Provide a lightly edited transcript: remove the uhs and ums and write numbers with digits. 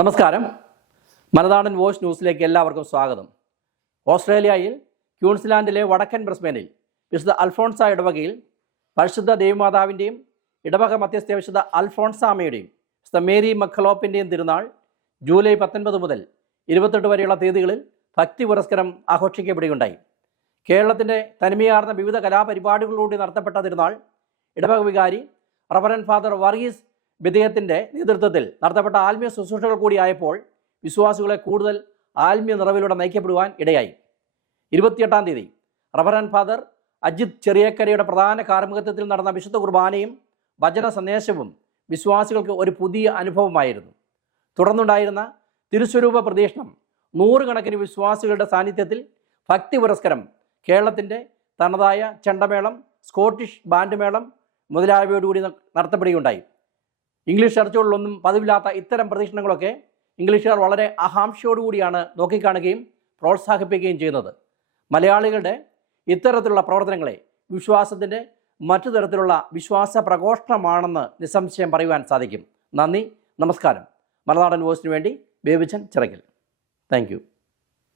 നമസ്കാരം. മലനാടൻ വോയ്സ് ന്യൂസിലേക്ക് എല്ലാവർക്കും സ്വാഗതം. ഓസ്ട്രേലിയയിൽ ക്യൂൻസ്ലാൻഡിലെ വടക്കൻ ബ്രിസ്ബനിൽ വിശുദ്ധ അൽഫോൺസ ഇടവകയിൽ പരിശുദ്ധ ദേവമാതാവിൻ്റെയും ഇടവക മധ്യസ്ഥ വിശുദ്ധ അൽഫോൺസാമ്മയുടെയും വിശുദ്ധ മേരി മക്കളോപ്പിൻ്റെയും തിരുനാൾ ജൂലൈ 19 മുതൽ 28 വരെയുള്ള തീയതികളിൽ ഭക്തി പുരസ്കരം ആഘോഷിക്കപ്പെടുകയുണ്ടായി. കേരളത്തിൻ്റെ തനിമയാർന്ന വിവിധ കലാപരിപാടികളിലൂടെ നടത്തപ്പെട്ട തിരുനാൾ ഇടവക വികാരി റവറൻ ഫാദർ വർഗീസ് വിധേയത്തിൻ്റെ നേതൃത്വത്തിൽ നടത്തപ്പെട്ട ആത്മീയ ശുശ്രൂഷകൾ കൂടിയായപ്പോൾ വിശ്വാസികളെ കൂടുതൽ ആത്മീയ നിറവിലൂടെ നയിക്കപ്പെടുവാൻ ഇടയായി. 28-ാം തീയതി റവറൻ ഫാദർ അജിത് ചെറിയക്കരയുടെ പ്രധാന കാർമ്മികത്വത്തിൽ നടന്ന വിശുദ്ധ കുർബാനയും വചന സന്ദേശവും വിശ്വാസികൾക്ക് ഒരു പുതിയ അനുഭവമായിരുന്നു. തുടർന്നുണ്ടായിരുന്ന തിരുസ്വരൂപ പ്രദക്ഷിണം നൂറുകണക്കിന് വിശ്വാസികളുടെ സാന്നിധ്യത്തിൽ ഭക്തി പുരസ്കരം കേരളത്തിൻ്റെ തനതായ ചെണ്ടമേളം, സ്കോട്ടിഷ് ബാൻഡ് മേളം മുതലായവയോടുകൂടി നടത്തപ്പെടുകയുണ്ടായി. ഇംഗ്ലീഷ് ചർച്ചുകളിലൊന്നും പതിവില്ലാത്ത ഇത്തരം പ്രദക്ഷിണങ്ങളൊക്കെ ഇംഗ്ലീഷുകാർ വളരെ ആകാംക്ഷയോടുകൂടിയാണ് നോക്കിക്കാണുകയും പ്രോത്സാഹിപ്പിക്കുകയും ചെയ്യുന്നത്. മലയാളികളുടെ ഇത്തരത്തിലുള്ള പ്രവർത്തനങ്ങളെ വിശ്വാസത്തിൻ്റെ മറ്റു തരത്തിലുള്ള വിശ്വാസ പ്രഘോഷണമാണെന്ന് നിസ്സംശയം പറയുവാൻ സാധിക്കും. നന്ദി, നമസ്കാരം. മലനാടൻ വോയ്സിന് വേണ്ടി ബേബിച്ചൻ ചിറക്കൽ. Thank you.